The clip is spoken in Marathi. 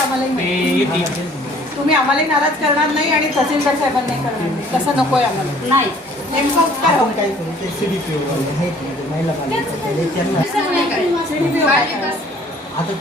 आम्हालाही माहिती तुम्ही आम्हालाही नाराज करणार नाही आणि तहसीलदार साहेबांनाही करणार नाही. तसं नकोय आम्हाला. नाही. नेमकं काय आपण काय आता